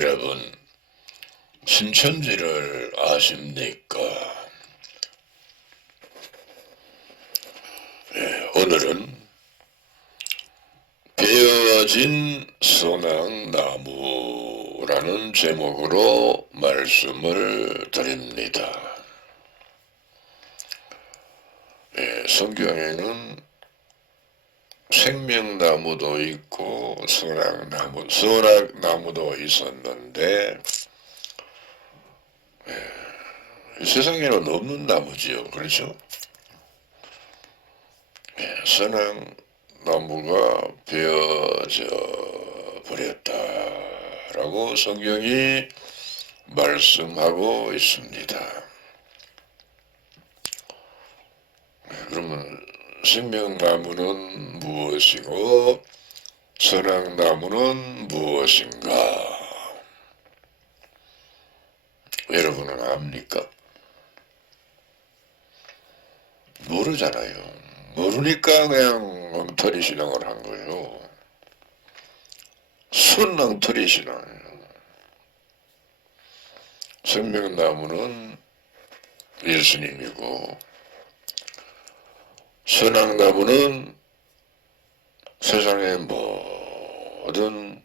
여러분, 신천지를 아십니까? 오늘은 베어진 선앙나무라는 제목으로 말씀을 드립니다. 성경에는 생명나무도 있고 선악나무도 있었는데 이 세상에는 없는 나무지요. 그렇죠? 선악나무가 베어져 버렸다라고 성경이 말씀하고 있습니다. 그러면 생명나무는 무엇이고 선악나무는 무엇인가? 여러분은 압니까? 모르잖아요. 모르니까 그냥 엉터리 신앙을 한 거예요. 순 엉터리 신앙이에요. 생명나무는 예수님이고 선악나무는 세상의 모든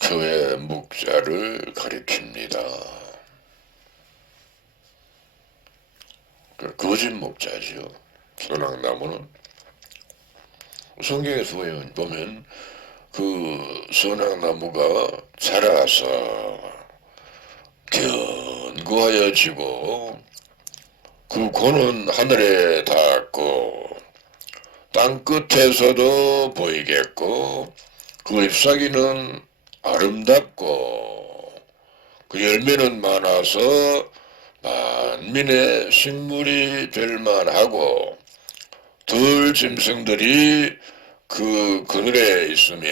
교회 목자를 가리킵니다. 거짓 목자지요. 선악나무는 성경에서 보면 그 선악나무가 자라서 견고하여지고 그 고는 하늘에 닿고 땅 끝에서도 보이겠고 그 잎사귀는 아름답고 그 열매는 많아서 만민의 식물이 될 만하고 들 짐승들이 그 그늘에 있으며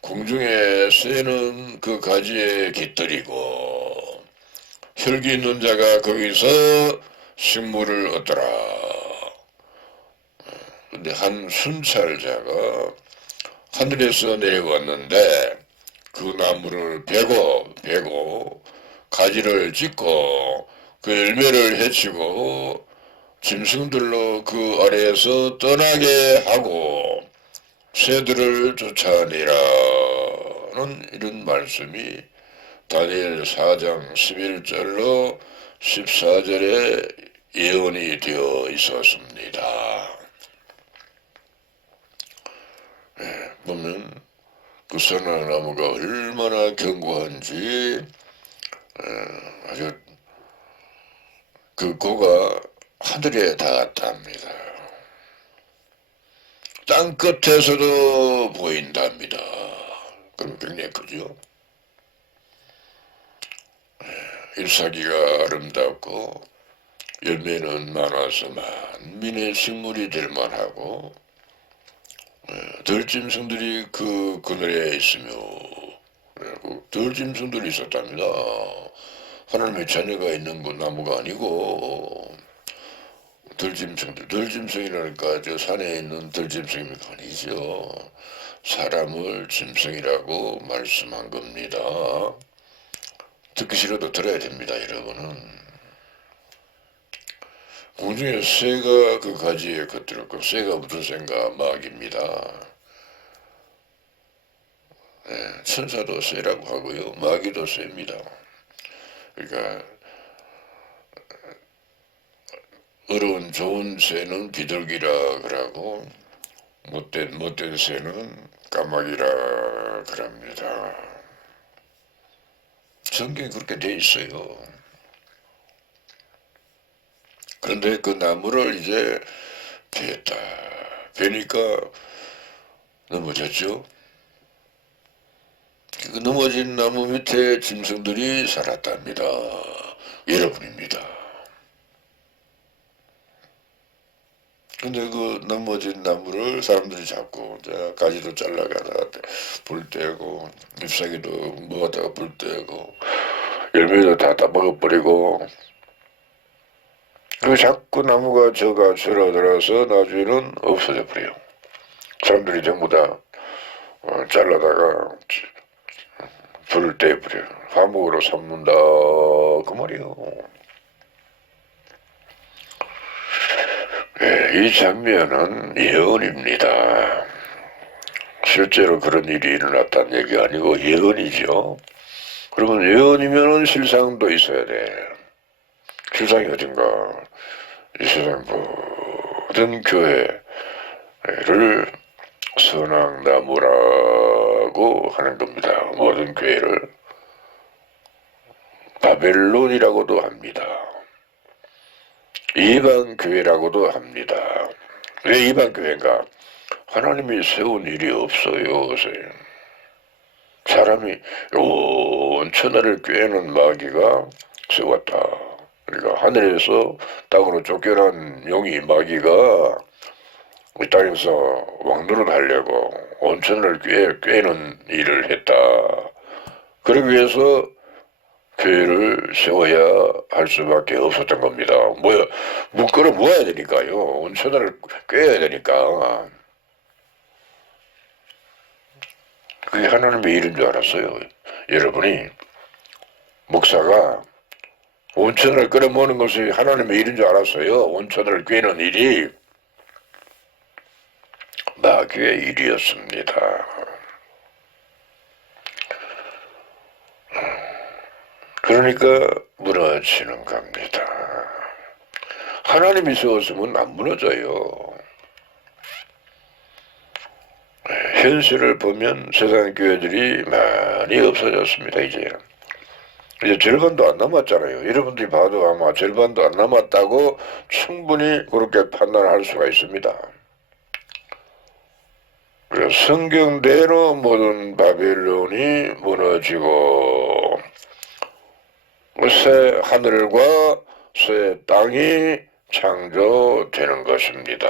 공중에 새는 그 가지에 깃들이고 혈기 있는 자가 거기서 식물을 얻더라. 근데 한 순찰자가 하늘에서 내려왔는데 그 나무를 베고 가지를 찢고 그 열매를 해치고 짐승들로 그 아래에서 떠나게 하고 새들을 쫓아내라는 이런 말씀이 다니엘 4장 11절로 14절에 예언이 되어 있었습니다. 보면 그 선악나무가 얼마나 견고한지 아주 그 고가 하늘에 닿았답니다. 땅 끝에서도 보인답니다. 그럼 굉장히 크죠? 잎사귀가 아름답고 열매는 많아서 만민의 식물이 될 만하고 들짐승들이 그 그늘에 있으며 들짐승들이 있었답니다. 하나님의 자녀가 있는 그 나무가 아니고 들짐승이라니까 저 산에 있는 들짐승입니까? 아니죠. 사람을 짐승이라고 말씀한 겁니다. 듣기 싫어도 들어야 됩니다. 여러분은 공중에 새가 그 가지에 겉들었고 새가 무슨 새인가? 마귀입니다. 천사도 새라고 하고요. 마귀도 새입니다. 그러니까 어려운 좋은 새는 비둘기라 그러고 못된 새는 까마귀라 그럽니다. 성경에 그렇게 돼 있어요. 그런데 그 나무를 이제 베었다. 베니까 넘어졌죠. 그 넘어진 나무 밑에 짐승들이 살았답니다. 여러분입니다. 근데 그 넘어진 나무를 사람들이 잡고 가지도 잘라가다가 불 떼고 잎사귀도 먹었다가 불 떼고 열매도 다 먹어버리고 그 자꾸 나무가 절어들어서 나중에는 없어져 버려요. 사람들이 전부 다 잘라다가 불을 떼버려. 화목으로 삼는다 그 말이요. 이 장면은 예언입니다. 실제로 그런 일이 일어났다는 얘기가 아니고 예언이죠. 그러면 예언이면은 실상도 있어야 돼. 실상이 어딘가. 이 세상 모든 교회를 선악나무라고 하는 겁니다. 모든 교회를 바벨론이라고도 합니다. 이방교회라고도 합니다. 왜 이방교회인가? 하나님이 세운 일이 없어요. 사람이 온 천하를 꿰는 마귀가 세웠다. 그러니까 하늘에서 땅으로 쫓겨난 용이 마귀가 이 땅에서 왕노릇 하려고 온 천하를 꿰는 일을 했다. 그러기 위해서 교회를 세워야 할 수밖에 없었던 겁니다. 끌어 모아야 되니까요. 온 천하를 꿰야 되니까. 그게 하나님의 일인 줄 알았어요. 여러분이 목사가 온천을 끌어모으는 것이 하나님의 일인 줄 알았어요. 온천을 꿰는 일이 마귀의 일이었습니다. 그러니까 무너지는 겁니다. 하나님이 세웠으면 안 무너져요. 현실을 보면 세상 교회들이 많이 없어졌습니다. 이제 절반도 안 남았잖아요. 여러분들이 봐도 아마 절반도 안 남았다고 충분히 그렇게 판단할 수가 있습니다. 그래서 성경대로 모든 바벨론이 무너지고 새 하늘과 새 땅이 창조되는 것입니다.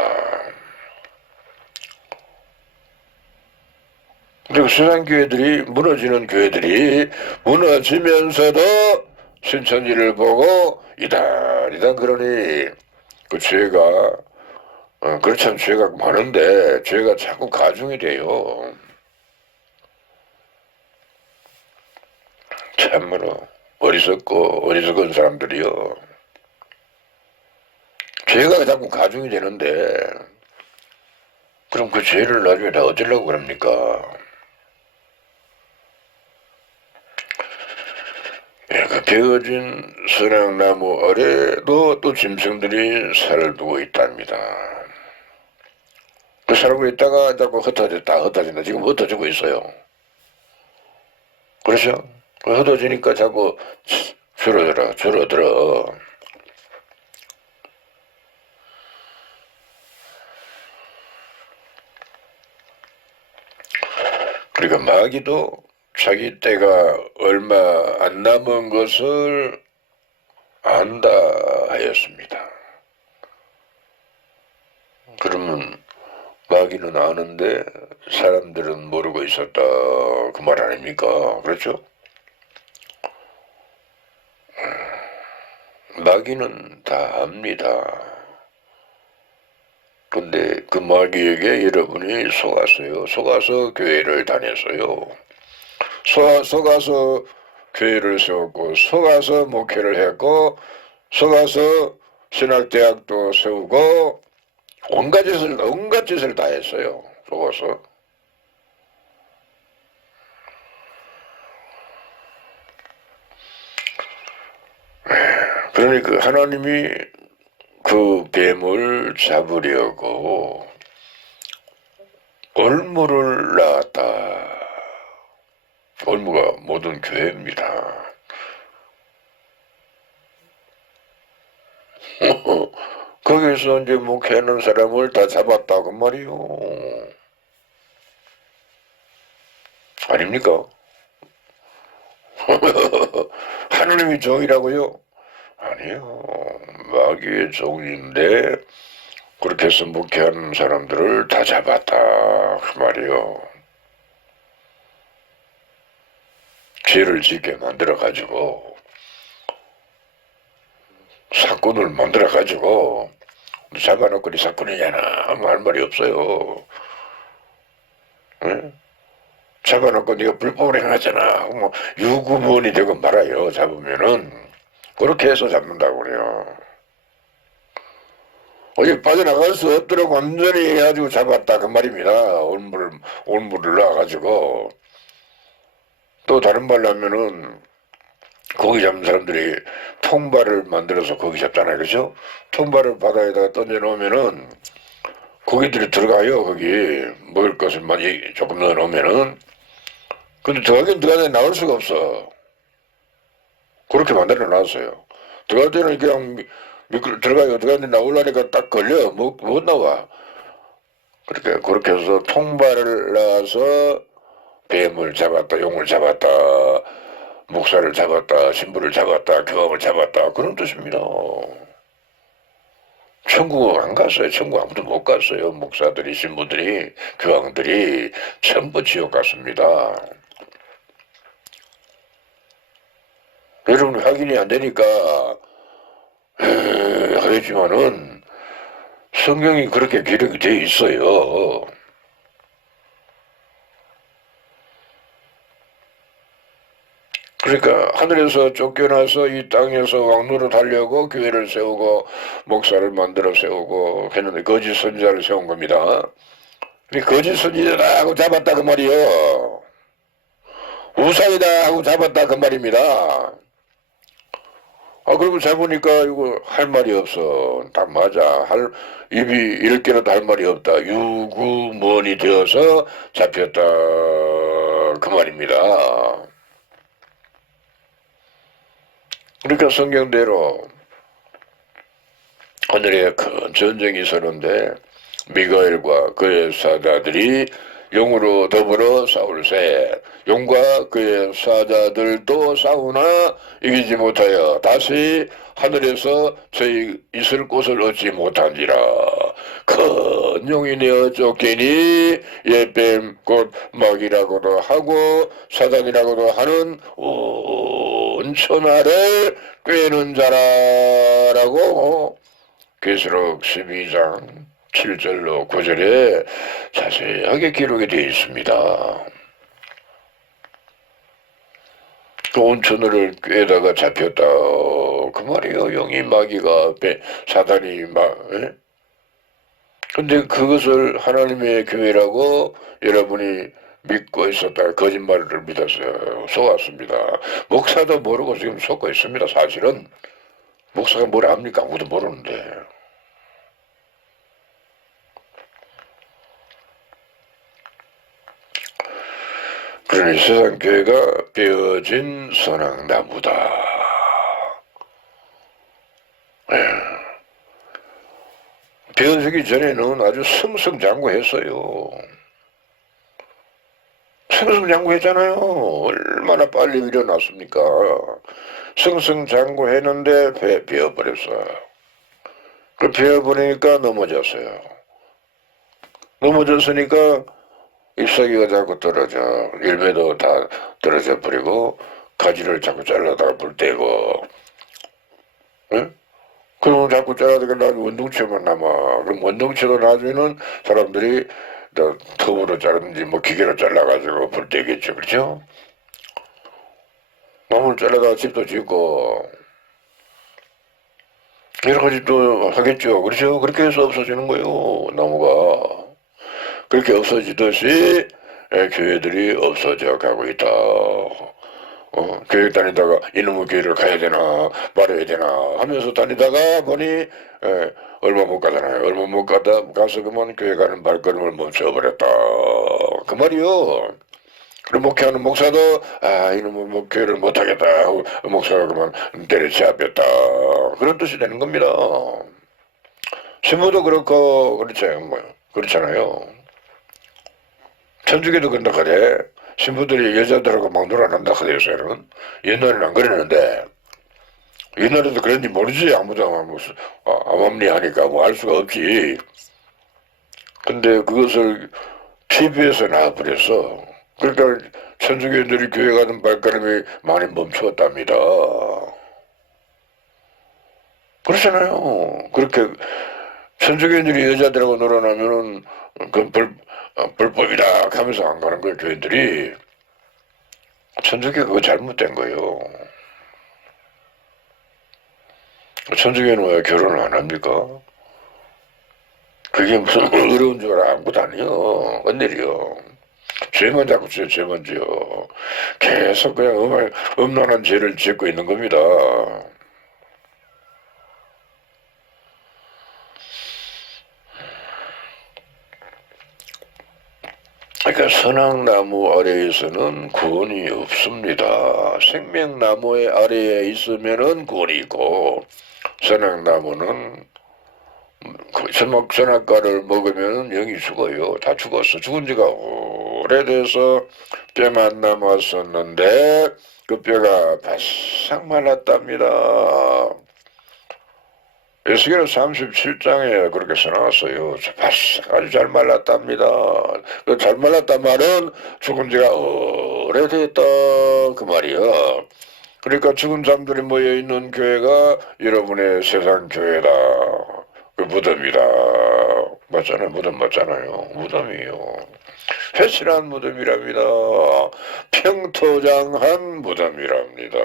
그리고 세상 교회들이 무너지는 교회들이 무너지면서도 신천지를 보고 이단 그러니 그 죄가 그렇지 않은 죄가 많은데 죄가 자꾸 가중이 돼요. 참으로 어리석은 사람들이요. 죄가 자꾸 가중이 되는데 그럼 그 죄를 나중에 다 어쩌려고 그럽니까? 그 베어진 선악나무 아래도 또 짐승들이 살을 두고 있답니다. 그 살고 있다가 자꾸 흩어진다. 지금 흩어지고 있어요. 그렇죠? 흩어지니까 자꾸 줄어들어. 그러니까 마귀도 자기 때가 얼마 안 남은 것을 안다 하였습니다. 그러면 마귀는 아는데 사람들은 모르고 있었다 그 말 아닙니까? 그렇죠? 마귀는 다 압니다. 근데 그 마귀에게 여러분이 속아서 교회를 다녔어요. 속아서 교회를 세웠고 속아서 목회를 했고 속아서 신학대학도 세우고 온갖 짓을 다 했어요. 속아서. 그러니까 하나님이 그 뱀을 잡으려고 올무를 낳았다. 올무가 모든 교회입니다. 거기서 이제 목회하는 사람을 다 잡았다고 말이요. 아닙니까? 하나님이 종이라고요? 아니요. 마귀의 종인데 그렇게 해서 목회하는 사람들을 다 잡았다 그 말이요. 죄를 짓게 만들어가지고 사건을 만들어가지고 잡아놓고 네 사건이잖아 아무 할 말이 없어요. 응? 잡아놓고 네가 불법을 행하잖아. 뭐 유구무원이 되고 말아요. 잡으면은 그렇게 해서 잡는다고 그래요. 어디 빠져나갈 수 없도록 완전히 해가지고 잡았다 그 말입니다. 올물을 놔가지고. 또 다른 말로 하면은 고기 잡는 사람들이 통발을 만들어서 고기 잡잖아요. 그죠? 통발을 바다에다가 던져놓으면은 고기들이 들어가요. 거기 먹을 것을 많이 조금 넣어놓으면은. 근데 들어가긴 들어가는데 나올 수가 없어. 그렇게 만들어 놨어요. 들어갈 때는 그냥 들어가요. 들어가는데 나오려니까 딱 걸려. 못 나와. 그렇게 해서 통발을 놔서 뱀을 잡았다, 용을 잡았다, 목사를 잡았다, 신부를 잡았다, 교황을 잡았다. 그런 뜻입니다. 천국 안 갔어요. 천국 아무도 못 갔어요. 목사들이, 신부들이, 교황들이 전부 지옥 갔습니다. 여러분 확인이 안 되니까 하겠지만은 성경이 그렇게 기록이 돼 있어요. 그러니까 하늘에서 쫓겨나서 이 땅에서 왕노릇 하려고 교회를 세우고 목사를 만들어 세우고 했는데 거짓 선지자를 세운 겁니다. 거짓 선지자다 하고 잡았다 그 말이요. 우상이다 하고 잡았다 그 말입니다. 그리고 잡으니까 이거 할 말이 없어. 딱 맞아. 입이 이럴 게라도 할 말이 없다. 유구먼이 되어서 잡혔다 그 말입니다. 그러니까 성경대로 하늘에 큰 전쟁이 있었는데 미가엘과 그의 사자들이 용으로 더불어 싸울세 용과 그의 사자들도 싸우나 이기지 못하여 다시 하늘에서 저희 있을 곳을 얻지 못한지라 큰 용이 내어 쫓기니 옛뱀 곧 마귀라고도 하고 사단이라고도 하는 온 천하를 꿰는 자라라고 계시록 12장 7절로 9절에 자세하게 기록이 되어 있습니다. 온 천하를 꿰다가 잡혔다 그 말이에요. 용이 마귀가 사단이 근데 그것을 하나님의 교회라고 여러분이 믿고 있었다. 거짓말을 믿었어요. 속았습니다. 목사도 모르고 지금 속고 있습니다. 사실은 목사가 뭘 압니까? 아무도 모르는데. 그러니 세상 교회가 베어진 선악나무다. 베어지기 전에는 아주 승승장구했어요. 승승장구했잖아요. 얼마나 빨리 일어났습니까? 승승장구했는데 베어버렸어요. 그 베어버리니까 넘어졌어요. 넘어졌으니까 잎사귀가 자꾸 떨어져. 열매도 다 떨어져 버리고 가지를 자꾸 잘라다가 불 떼고 응? 그럼 자꾸 잘라다가 나중에 원동체만 남아. 그럼 원동체도 나중에는 사람들이 톱으로 자르든지 뭐 기계로 잘라가지고 불 떼겠죠. 그렇죠? 나무를 잘라다가 집도 짓고 여러 가지 또 하겠죠. 그렇죠? 그렇게 해서 없어지는 거예요. 나무가. 그렇게 없어지듯이 교회들이 없어져 가고 있다. 교회 다니다가 이놈의 교회를 가야 되나 말아야 되나 하면서 다니다가 보니 얼마 못 가잖아요. 얼마 못 가서 그만 교회 가는 발걸음을 멈춰버렸다. 그 말이요. 그럼 목회하는 목사도 이놈의 목회를 못하겠다 하고 목사가 그만 때려치웠다. 그런 뜻이 되는 겁니다. 신부도 그렇고 그렇잖아요. 천주교도 그런다 그래. 신부들이 여자들하고 막 놀아난다 그래서는 옛날에는 안 그랬는데 옛날에도 그랬는지 모르지. 아무도 무슨 암암리하니까 뭐 알 수가 없지. 근데 그것을 TV에서 나와버렸어. 그러니까 천주교인들이 교회 가는 발걸음이 많이 멈추었답니다. 그렇잖아요. 그렇게 천주교인들이 여자들하고 놀아나면은 그건 불법이다 하면서 안 가는 거예요, 교인들이. 천주교 그거 잘못된 거예요. 천주교는 왜 결혼을 안 합니까? 그게 무슨 어려운 줄 알아? 아무것도 아니요. 웬일이요. 죄만 자꾸 지어, 죄만 지어. 계속 그냥 음란한 죄를 짓고 있는 겁니다. 그러니까 선악나무 아래에서는 구원이 없습니다. 생명나무의 아래에 있으면은 구원이 있고, 선악나무는 선악과를 먹으면 영이 죽어요. 다 죽었어. 죽은 지가 오래돼서 뼈만 남았었는데 그 뼈가 바싹 말랐답니다. 에스겔 37장에 그렇게 써놨어요. 바싹 아주 잘 말랐답니다. 그 잘 말랐단 말은 죽은 지가 오래됐다 그 말이야. 그러니까 죽은 사람들이 모여있는 교회가 여러분의 세상 교회다. 그 무덤이다. 맞잖아요. 무덤 맞잖아요. 무덤이요. 회칠한 무덤이랍니다. 평토장한 무덤이랍니다.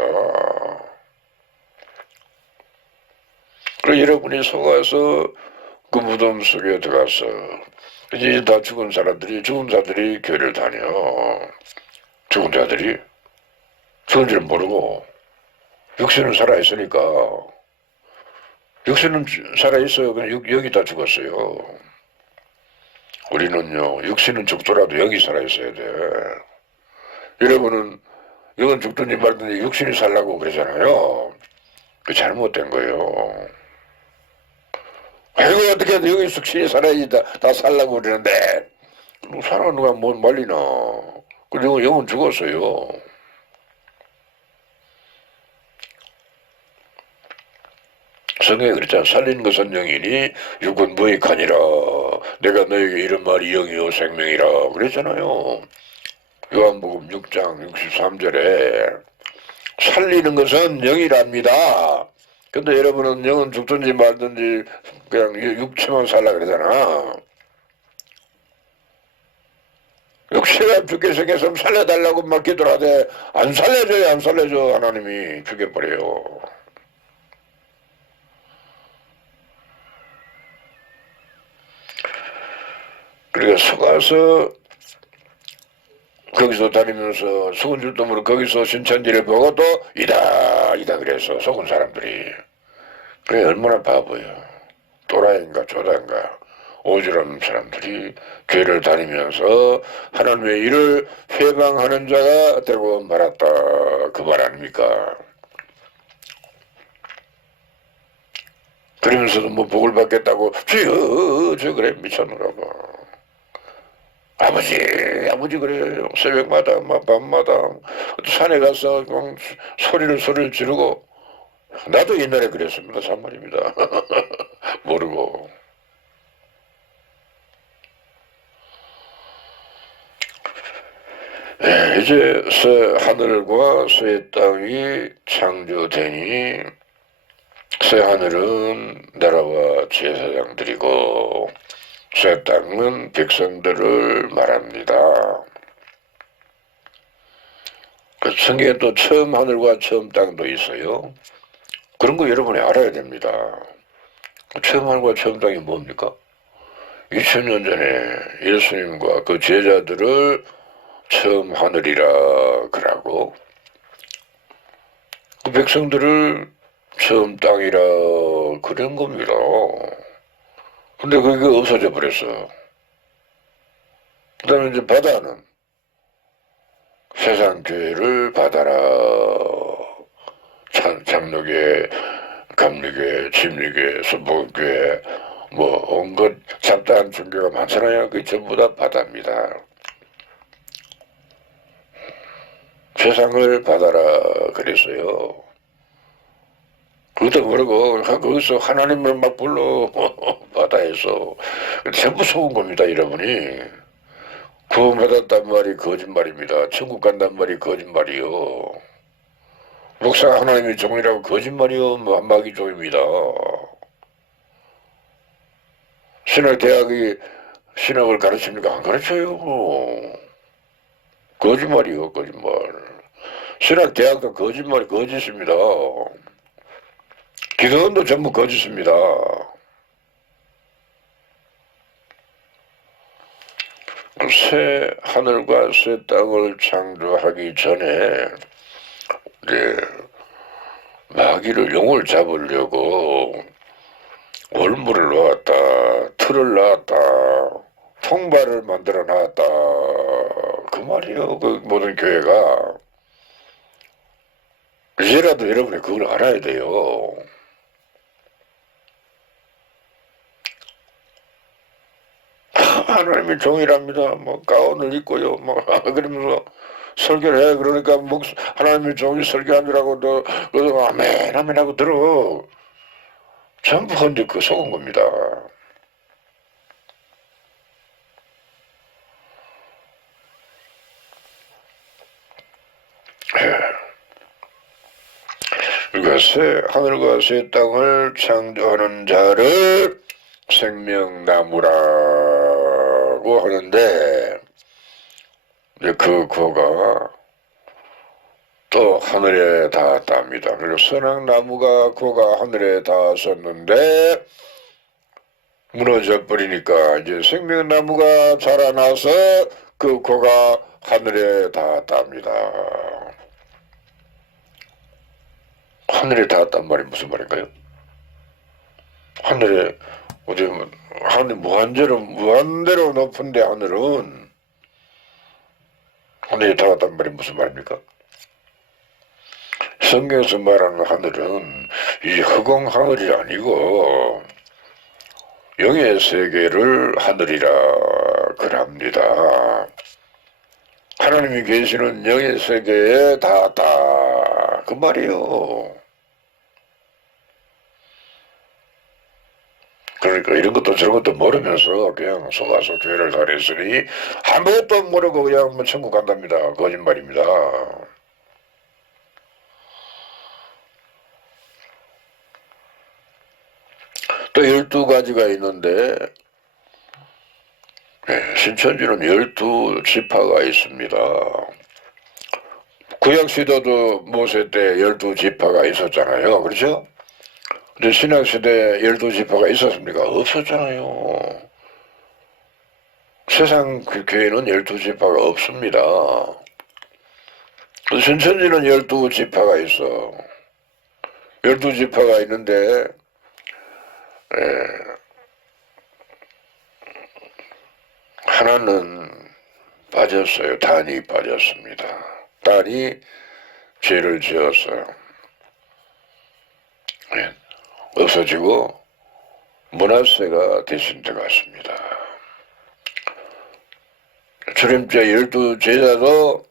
그리고 여러분이 속아서 그 무덤 속에 들어가서 이제 다 죽은 자들이 교회를 다녀. 죽은 자들이 죽은 줄 모르고 육신은 살아있으니까 육신은 살아있어요. 그냥 여기 다 죽었어요. 우리는요, 육신은 죽더라도 여기 살아있어야 돼. 여러분은 이건 죽든지 말든지 육신이 살라고 그러잖아요. 그 잘못된 거예요. 아이고, 어떻게 여기 육신이 살아야지 다 살라고 그러는데, 사람 누가 뭐 말리나. 그리고 영은 죽었어요. 성경에 그랬잖아. 살린 것은 영이니 육은 무익하니라. 내가 너에게 이런 말이 영이요 생명이라 그랬잖아요. 요한복음 6장 63절에 살리는 것은 영이랍니다. 근데 여러분은 영은 죽든지 말든지 그냥 육체만 살라 그러잖아. 육체가 죽게 생겼으면 살려달라고 막 기도하되 안 살려줘요. 안 살려줘. 하나님이 죽여버려요. 그러니까 속아서 거기서 다니면서 속은 줄도 모르고 거기서 신천지를 보고 또 이다 그래서 속은 사람들이 그게 얼마나 바보예요. 또라이인가 조다인가 오지랖 사람들이 교회를 다니면서 하나님의 일을 회방하는 자가 되고 말았다 그 말 아닙니까? 그러면서도 뭐 복을 받겠다고 저 그래 미쳤는가 봐. 아버지 그래요. 새벽마다 밤마다 산에 가서 소리를 지르고 나도 옛날에 그랬습니다. 참말입니다. 모르고. 이제 새 하늘과 새 땅이 창조되니 새 하늘은 나라와 제사장들이고 새 땅은 백성들을 말합니다. 성경에 또 처음 하늘과 처음 땅도 있어요. 그런 거 여러분이 알아야 됩니다. 처음 하늘과 처음 땅이 뭡니까? 2000년 전에 예수님과 그 제자들을 처음 하늘이라 그러고 그 백성들을 처음 땅이라 그런 겁니다. 근데 그게 없어져 버렸어. 그 다음에 이제 바다는 세상 교회를 받아라. 장로교, 감리교, 침리교, 선복교회 뭐 온갖 잡다한 종교가 많잖아요. 그 전부 다 바다입니다. 세상을 받아라 그랬어요. 그것도 모르고 거기서 하나님을 막 불러 바다에서 전부 속은 겁니다. 여러분이 구원받았단 말이 거짓말입니다. 천국 간단 말이 거짓말이요. 목사가 하나님의 종이라고 거짓말이요. 마귀 종입니다. 신학대학이 신학을 가르칩니까? 안 가르쳐요. 거짓말이요, 거짓말. 신학대학도 거짓말, 거짓입니다. 기도원도 전부 거짓입니다. 새 하늘과 새 땅을 창조하기 전에 이제 마귀를 용을 잡으려고 월물을 놓았다, 틀을 놨다, 통발을 만들어 놨다. 그 말이요. 그 모든 교회가. 이제라도 여러분이 그걸 알아야 돼요. 하나님이 종이랍니다. 뭐 가운을 입고요. 뭐 그러면서 설교를 해. 그러니까 하나님이 종이 설교한 줄 알고 너 아멘 아멘 하고 들어. 전부 헌데 그 속은 겁니다. 그러니까 새 하늘과 새 땅을 창조하는 자를 생명나무라고 하는데 그 고가 또 하늘에 닿았답니다. 그리고 선악나무가 고가 하늘에 닿았었는데 무너져 버리니까 이제 생명나무가 자라나서 그 고가 하늘에 닿았답니다. 하늘에 닿았단 말이 무슨 말인가요? 하늘에 어디 하늘 무한대로 높은데 하늘은 하늘에 닿았단 말이 무슨 말입니까? 성경에서 말하는 하늘은 이 허공 하늘이 아니고 영의 세계를 하늘이라 그럽니다. 하나님이 계시는 영의 세계에 닿았다 그 말이요. 그러니까 이런 것도 저런 것도 모르면서 그냥 속아서 교회를 다녔으니 아무것도 모르고 그냥 뭐 천국 간답니다. 거짓말입니다. 또 12가지가 있는데 신천지는 12지파가 있습니다. 구약시대도 모세 때 12지파가 있었잖아요. 그렇죠? 근데 신약시대에 12지파가 있었습니까? 없었잖아요. 세상 그 교회는 12지파가 없습니다. 신천지는 12지파가 있어. 12지파가 있는데 하나는 빠졌어요. 단이 빠졌습니다. 단이 죄를 지었어요. 없어지고 므낫세가 대신 들어갔습니다. 출임자 12제자도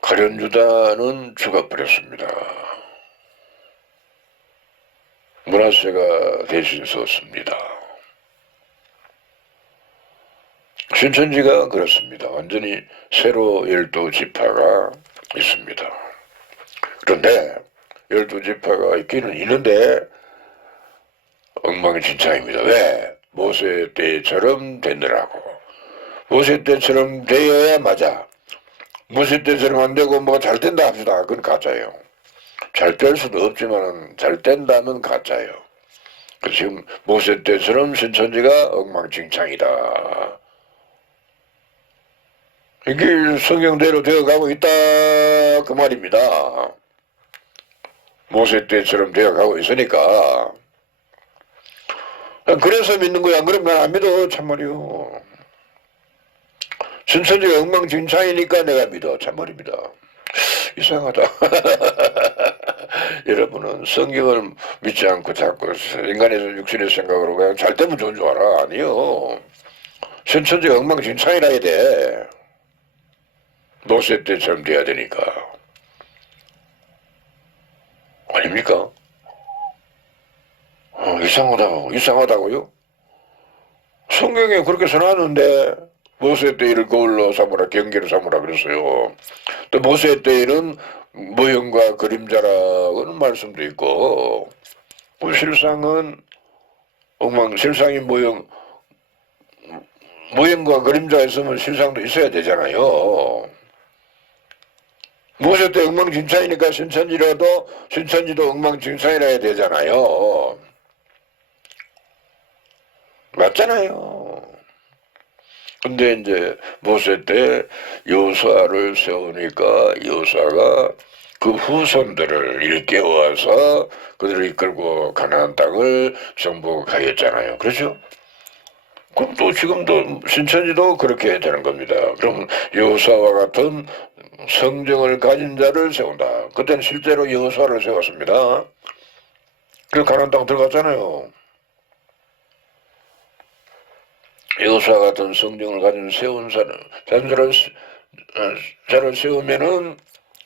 가룟유다는 죽어버렸습니다. 므낫세가 대신 섰습니다. 신천지가 그렇습니다. 완전히 새로 12지파가 있습니다. 그런데 12지파가 있기는 있는데 엉망진창입니다. 왜? 모세 때처럼 되느라고. 모세 때처럼 되어야 맞아. 모세 때처럼 안 되고 뭐가 잘 된다 합시다. 그건 가짜예요. 잘 될 수도 없지만 잘 된다면 가짜예요. 지금 모세 때처럼 신천지가 엉망진창이다. 이게 성경대로 되어가고 있다 그 말입니다. 모세 때처럼 되어가고 있으니까. 그래서 믿는 거야. 안 그러면 안 믿어 참말이요. 신천지가 엉망진창이니까 내가 믿어 참말입니다. 이상하다. 여러분은 성경을 믿지 않고 자꾸 인간에서 육신의 생각으로 그냥 잘 되면 좋은 줄 알아. 아니요. 신천지가 엉망진창이라 해야 돼. 모세 때처럼 돼야 되니까. 아닙니까? 이상하다고요? 성경에 그렇게 써놨는데 모세 때 일을 거울로 삼으라 경계로 삼으라 그랬어요. 또 모세 때 일은 모형과 그림자라고는 말씀도 있고 실상은 실상이 모형과 그림자 있으면 실상도 있어야 되잖아요. 모세 때 엉망진창이니까 신천지도 엉망진창이라 해야 되잖아요. 맞잖아요. 근데 이제 모세 때 여호수아를 세우니까 여호수아가 그 후손들을 일깨워서 그들을 이끌고 가나안 땅을 정복하였잖아요. 그렇죠? 그럼 또 지금도 신천지도 그렇게 해야 되는 겁니다. 그럼 여호수아와 같은 성정을 가진 자를 세운다. 그때는 실제로 여호수아를 세웠습니다. 그래서 가나안 땅 들어갔잖아요. 여호수아 같은 성정을 가진 자를 세우면은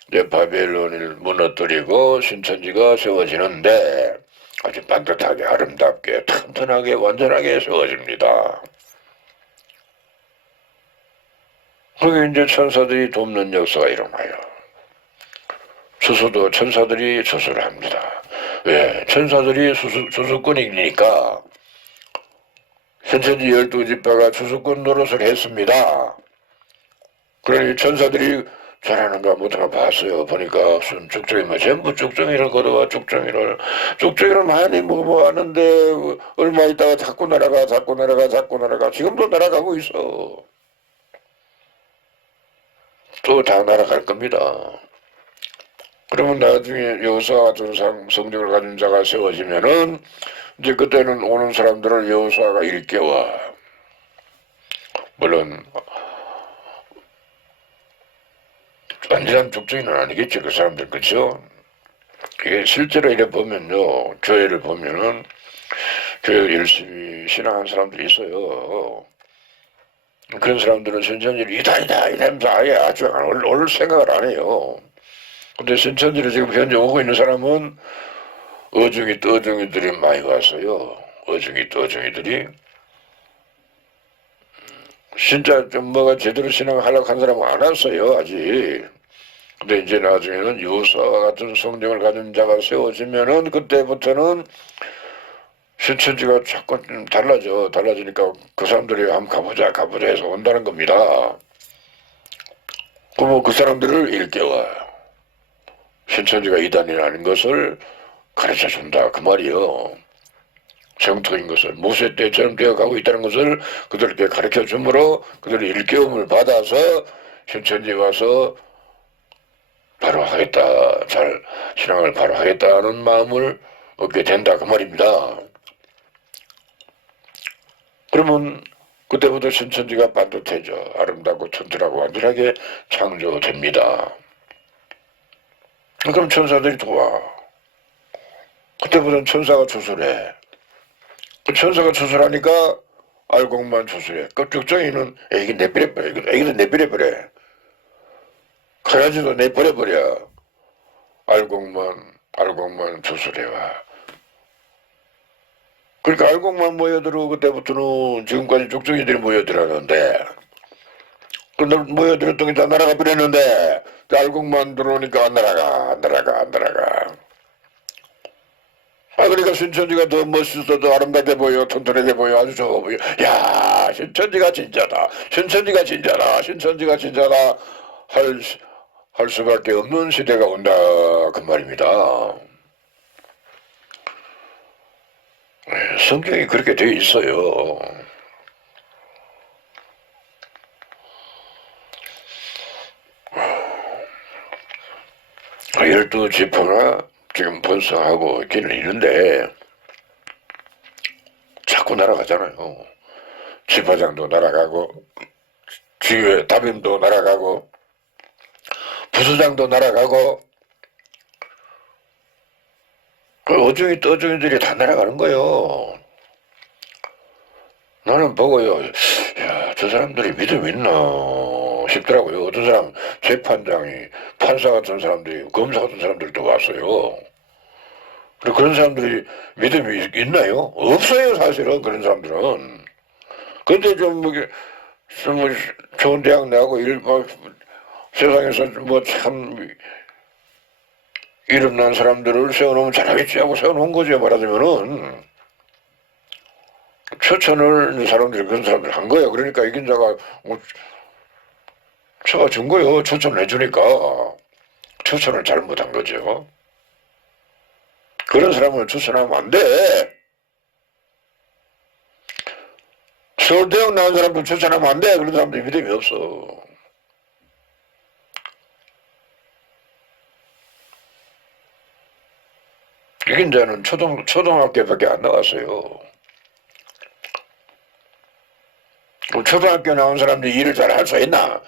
이제 바벨론을 무너뜨리고 신천지가 세워지는데 아주 반듯하게 아름답게 튼튼하게 완전하게 세워집니다. 그게 이제 천사들이 돕는 역사가 일어나요. 수수도 천사들이 수수를 합니다. 왜? 천사들이 수수꾼이니까 신천지 12지파가 수수꾼 노릇을 했습니다. 그러니 천사들이 잘하는가 못하는가 봤어요. 보니까 쭉정이만 전부 쭉정이를 걷어와 쭉정이를 많이 하는데 얼마 있다가 자꾸 날아가 지금도 날아가고 있어. 또 다 날아갈 겁니다. 그러면 나중에 여호수아 같은 성령을 가진 자가 세워지면은 이제 그때는 오는 사람들을 여호수아가 일깨워. 물론 완전한 죽정이는 아니겠죠, 그 사람들, 그죠? 이게 실제로 이래 보면요, 교회를 보면은 교회 열심히 신앙한 사람들이 있어요. 그런 사람들은 신천지를 이단이다 이러면서 아예 아주 올 생각을 안 해요. 근데 신천지를 지금 현재 오고 있는 사람은 어중이 떠중이들이 많이 왔어요. 어중이 떠중이들이 진짜 좀 뭐가 제대로 신앙하려고 한 사람은 안 왔어요, 아직. 근데 이제 나중에는 여호수아와 같은 성령을 가진 자가 세워지면은 그때부터는 신천지가 자꾸 좀 달라지니까 그 사람들이 한번 가보자 해서 온다는 겁니다. 그럼 그 사람들을 일깨워. 신천지가 이단이라는 것을 가르쳐준다 그 말이요. 정토인 것을 모세 때처럼 되어가고 있다는 것을 그들에게 가르쳐주므로 그들이 일깨움을 받아서 신천지에 와서 바로 하겠다, 신앙을 바로 하겠다는 마음을 얻게 된다 그 말입니다. 그러면 그때부터 신천지가 반듯해져 아름답고 튼튼하고 완전하게 창조됩니다. 그럼 천사들이 도와. 그때부터는 천사가 주술해. 천사가 주술하니까 알곡만 주술해. 껍죽정이는 애기 내버려버려. 애기도 내버려버려. 강아지도 내버려버려. 알곡만 주술해와. 그러니까 알곡만 모여들어 그때부터는 지금까지 죽정이들이 모여들었는데 근데 모여들었던 게 다 날아가 버렸는데 알곡만 들어오니까 안 날아가. 그러니까 신천지가 더 멋있어, 더 아름답게 보여, 튼튼하게 보여, 아주 좋아 보여. 야, 신천지가 진짜다. 할 수밖에 없는 시대가 온다 그 말입니다. 성경이 그렇게 되어 있어요. 열두 지파가 지금 번성하고 있기는 있는데 자꾸 날아가잖아요. 지파장도 날아가고 지회 담임도 날아가고 부서장도 날아가고 그 어중이 떠중이들이 다 날아가는 거예요. 나는 보고요, 야, 저 사람들이 믿음 있나 싶더라고요. 어떤 사람 재판장이 판사 같은 사람들이 검사 같은 사람들도 왔어요. 그런 사람들이 믿음이 있나요? 없어요, 사실은. 그런 사람들은. 근데 좀 좋은 대학 나고 세상에서 참 이름난 사람들을 세워놓으면 잘하겠지 하고 세워놓은 거죠, 말하자면은. 추천을 사람들이 그런 사람들 한 거예요. 그러니까 이긴자가 제가 준 거예요. 추천을 해주니까 추천을 잘못한 거죠. 그런 사람을 추천하면 안 돼. 서울대학 나온 사람도 추천하면 안 돼. 그런 사람들 믿음이 없어. 이긴자는 초등학교밖에 안 나왔어요. 초등학교 나온 사람들이 일을 잘 할 수 있나?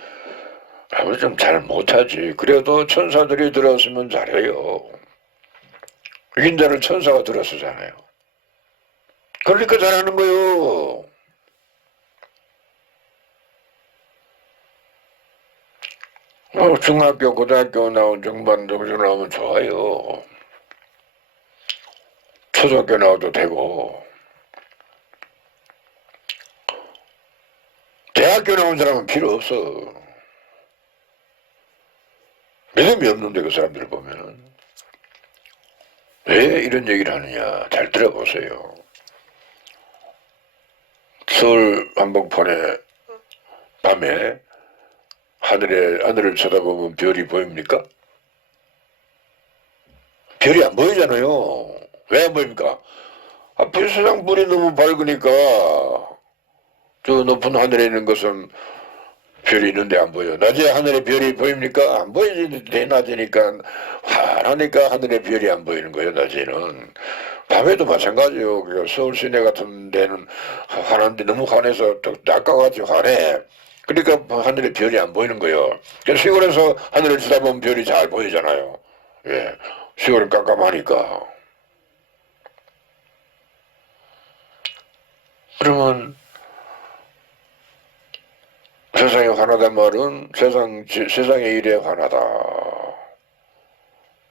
아무리 좀 잘 못하지. 그래도 천사들이 들었으면 잘해요. 이긴자를 천사가 들었었잖아요. 그러니까 잘하는 거요. 중학교, 고등학교 나온 중반 정도 나오면 좋아요. 초등학교 나와도 되고. 대학교 나온 사람은 필요 없어. 믿음이 없는데 그 사람들 보면은. 왜 이런 얘기를 하느냐. 잘 들어보세요. 서울 한복판에 밤에 하늘을 쳐다보면 별이 보입니까? 별이 안 보이잖아요. 왜 안 보입니까? 앞에 세상 불이 너무 밝으니까 저 높은 하늘에 있는 것은 별이 있는데 안 보여. 낮에 하늘에 별이 보입니까? 안 보이지. 대낮이니까 환하니까 하늘에 별이 안 보이는 거예요. 낮에는. 밤에도 마찬가지요. 서울 시내 같은 데는 환한데 너무 환해서 또 낙과같이 환해. 그러니까 하늘에 별이 안 보이는 거예요. 시골에서 하늘을 쳐다보면 별이 잘 보이잖아요. 예, 시골은 깜깜하니까. 그러면 세상에 화나단 말은 세상의 일에 화나다.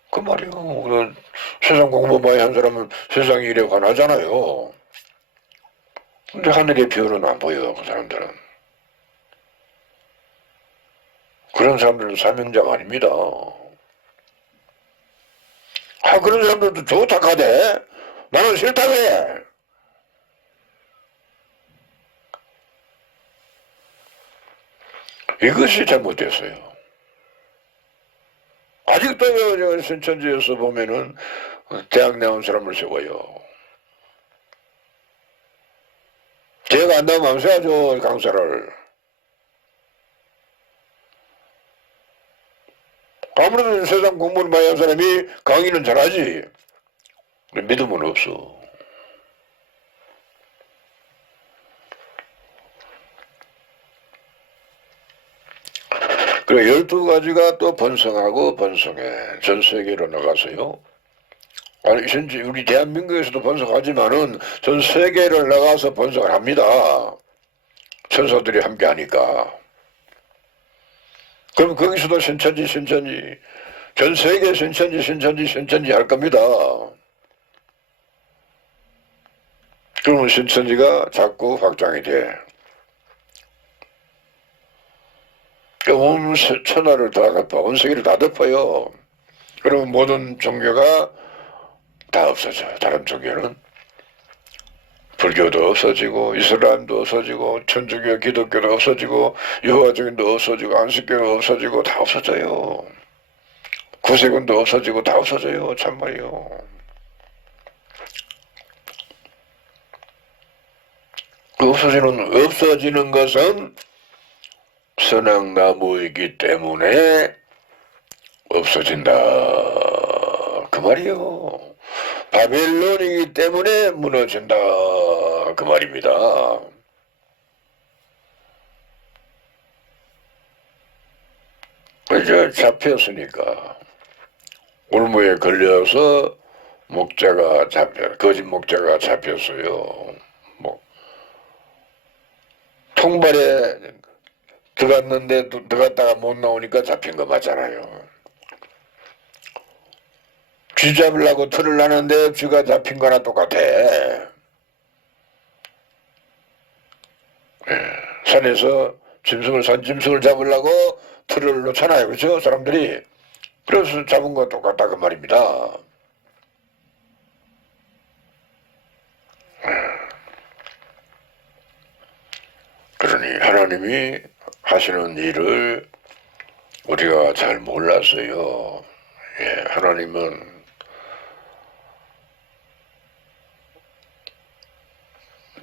그 말이요. 그 세상 공부 많이 한 사람은 세상의 일에 화나잖아요. 근데 하늘의 별은 안 보여, 그 사람들은. 그런 사람들은 사명자가 아닙니다. 그런 사람들도 좋다 카대. 나는 싫다네. 이것이 잘못됐어요. 아직도 신천지에서 보면은 대학 나온 사람을 세워요. 제가 안 나오면 안 세워줘, 강사를. 아무래도 세상 공부를 많이 한 사람이 강의는 잘하지. 믿음은 없어. 그리고 12가지가 또 번성하고 번성해. 전 세계로 나가서요. 아니, 현재 우리 대한민국에서도 번성하지만은 전 세계를 나가서 번성을 합니다. 천사들이 함께 하니까. 그럼 거기서도 신천지, 전 세계 신천지 할 겁니다. 그러면 신천지가 자꾸 확장이 돼. 온 천하를 다 덮어, 온 세계를 다 덮어요. 그러면 모든 종교가 다 없어져요. 다른 종교는. 불교도 없어지고, 이슬람도 없어지고, 천주교, 기독교도 없어지고, 여호와주인도 없어지고, 안식교도 없어지고, 다 없어져요. 구세군도 없어지고, 다 없어져요. 참말이요. 없어지는 것은 선악나무이기 때문에 없어진다. 그 말이요. 바벨론이기 때문에 무너진다. 그 말입니다. 이제 잡혔으니까. 올무에 걸려서 거짓 목자가 잡혔어요. 통발에 들어갔는데 들어갔다가 못 나오니까 잡힌 거 맞잖아요. 쥐 잡으려고 틀을 나는데 쥐가 잡힌 거나 똑같아. 산에서 산짐승을 잡으려고 틀을 놓잖아요. 그렇죠? 사람들이. 그래서 잡은 거 똑같다 그 말입니다. 그러니 하나님이 하시는 일을 우리가 잘 몰랐어요. 예, 하나님은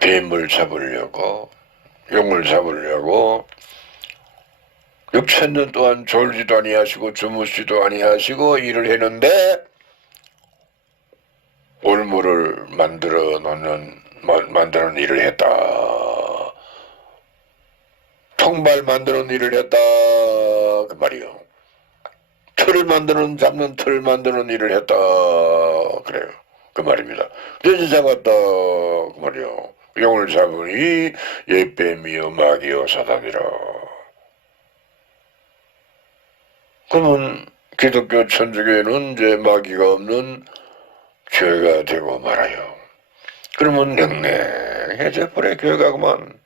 뱀을 잡으려고, 용을 잡으려고 6,000년 동안 졸지도 아니하시고 주무시도 아니하시고 일을 했는데 올무를 만드는 일을 했다. 통발 만드는 일을 했다. 그 말이요. 잡는 틀을 만드는 일을 했다. 그래요. 그 말입니다. 돼지 잡았다. 그 말이요. 용을 잡으니 옛뱀이요 마귀요 사단이라. 그러면 기독교 천주교회는 이제 마귀가 없는 교회가 되고 말아요. 그러면 냉랭해져 버려 교회가 그만.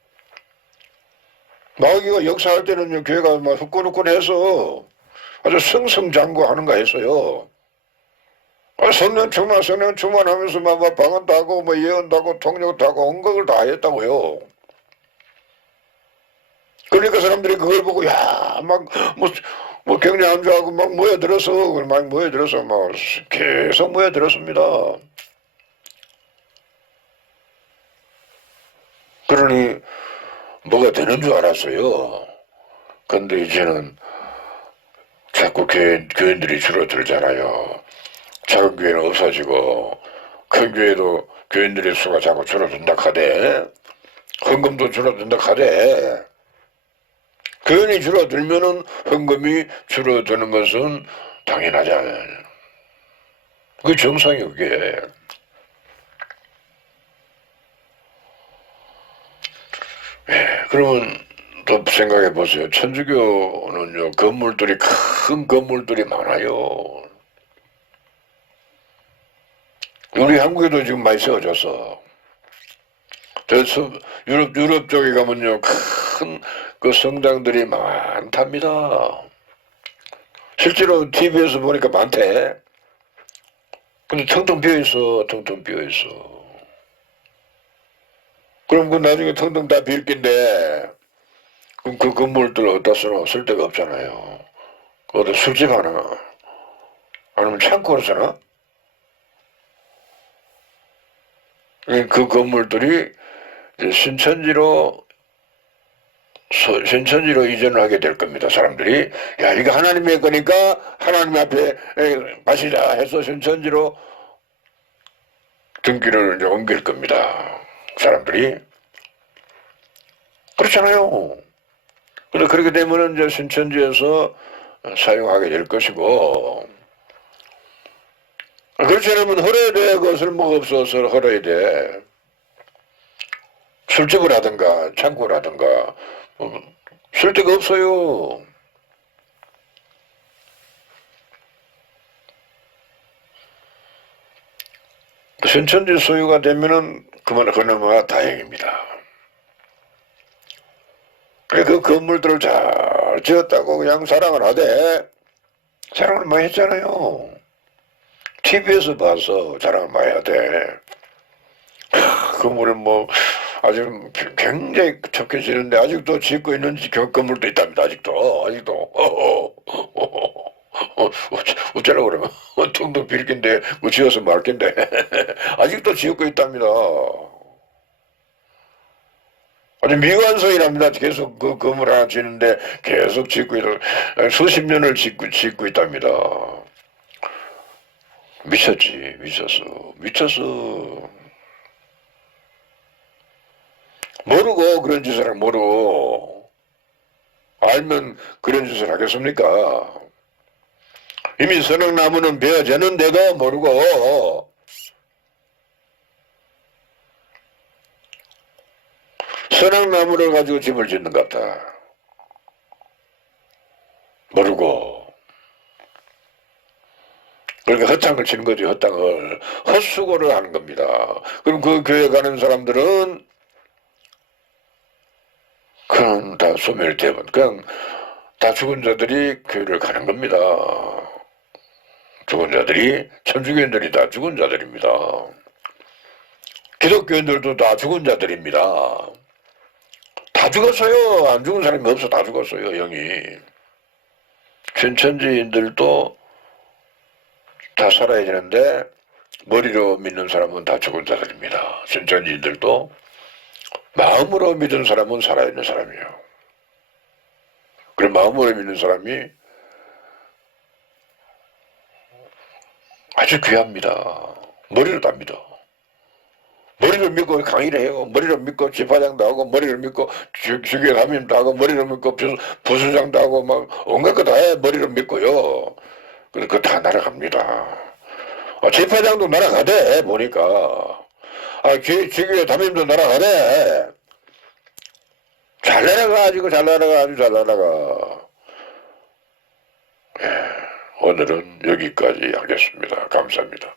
마귀가 역사할 때는요 교회가 막 후끈후끈해서 아주 승승장구하는가 했어요. 성령 충만하면서 막 방언도 하고 뭐 예언도 하고 통역도 하고 온갖을 다 했다고요. 그러니까 사람들이 그걸 보고 야 막 뭐 경례 안주하고 막 모여들어서 막 계속 모여들었습니다. 그러니 뭐가 되는 줄 알았어요. 근데 이제는 자꾸 교인들이 줄어들잖아요. 작은 교회는 없어지고 큰 교회도 교인들의 수가 자꾸 줄어든다 하대. 헌금도 줄어든다 하대. 교인이 줄어들면은 헌금이 줄어드는 것은 당연하잖아요. 그게 정상이에요, 그게. 예, 그러면 또 생각해 보세요. 천주교는요, 큰 건물들이 많아요. 우리 한국에도 지금 많이 세워졌어. 유럽 쪽에 가면요, 큰 그 성당들이 많답니다. 실제로 TV에서 보니까 많대. 근데 텅텅 비어있어. 그럼 그 나중에 텅텅 다 비일 낀데, 그럼 그 건물들 어디다 쓰나? 쓸 데가 없잖아요. 어디 술집 하나? 아니면 창고로 쓰나? 그 건물들이 이제 신천지로 이전을 하게 될 겁니다. 사람들이 야 이거 하나님의 거니까 하나님 앞에 마시자 해서 신천지로 등기를 이제 옮길 겁니다. 사람들이 그렇잖아요. 그래서 그렇게 되면은 이제 신천지에서 사용하게 될 것이고 그렇지 않으면 헐어야 돼. 그 쓸모가 없어서 헐어야 돼. 술집을 하든가 창고를 하든가 쓸 데가 없어요. 신천지 소유가 되면은 그나마 다행입니다. 그래 그 건물들을 잘 지었다고 그냥 자랑을 하되 자랑을 많이 했잖아요. TV에서 봐서 자랑을 많이 하되 건물은 뭐 아주 굉장히 척해지는데 아직도 짓고 있는 건물도 있답니다. 아직도 어쩌라고 그러면 텅텅 빌 낀데 뭐 지어서 말 낀데 아직도 짓고 있답니다. 아주 미완성이랍니다. 계속 그 건물 하나 짓는데 계속 짓고 수십 년을 짓고 있답니다. 미쳤어. 모르고 그런 짓을 모르고 알면 그런 짓을 하겠습니까? 이미 선악나무는 베어졌는데도 모르고 선악나무를 가지고 집을 짓는 것 같다. 모르고 그러니까 헛땅을 치는 거죠. 헛수고를 하는 겁니다. 그럼 그 교회 가는 사람들은 그냥 다 소멸되면 그냥 다 죽은 자들이 교회를 가는 겁니다. 죽은 자들이 천주교인들이 다 죽은 자들입니다. 기독교인들도 다 죽은 자들입니다. 다 다 죽었어요. 안 죽은 사람이 없어. 다 죽었어요. 영이. 신천지인들도 다 살아야 되는데 머리로 믿는 사람은 다 죽은 자들입니다. 신천지인들도 마음으로 믿는 사람은 살아있는 사람이에요. 그럼 마음으로 믿는 사람이 아주 귀합니다. 머리로 다 믿어. 머리를 믿고 강의를 해요. 머리를 믿고 집화장도 하고, 머리를 믿고 주교 담임도 하고, 머리를 믿고 부수장도 하고, 막 온갖 거 다 해. 머리를 믿고요. 그래서 그거 다 날아갑니다. 집화장도 날아가대, 보니까. 주교 담임도 날아가대. 잘 날아가, 아주 잘 날아가, 아주 잘 날아가. 예, 오늘은 여기까지 하겠습니다. 감사합니다.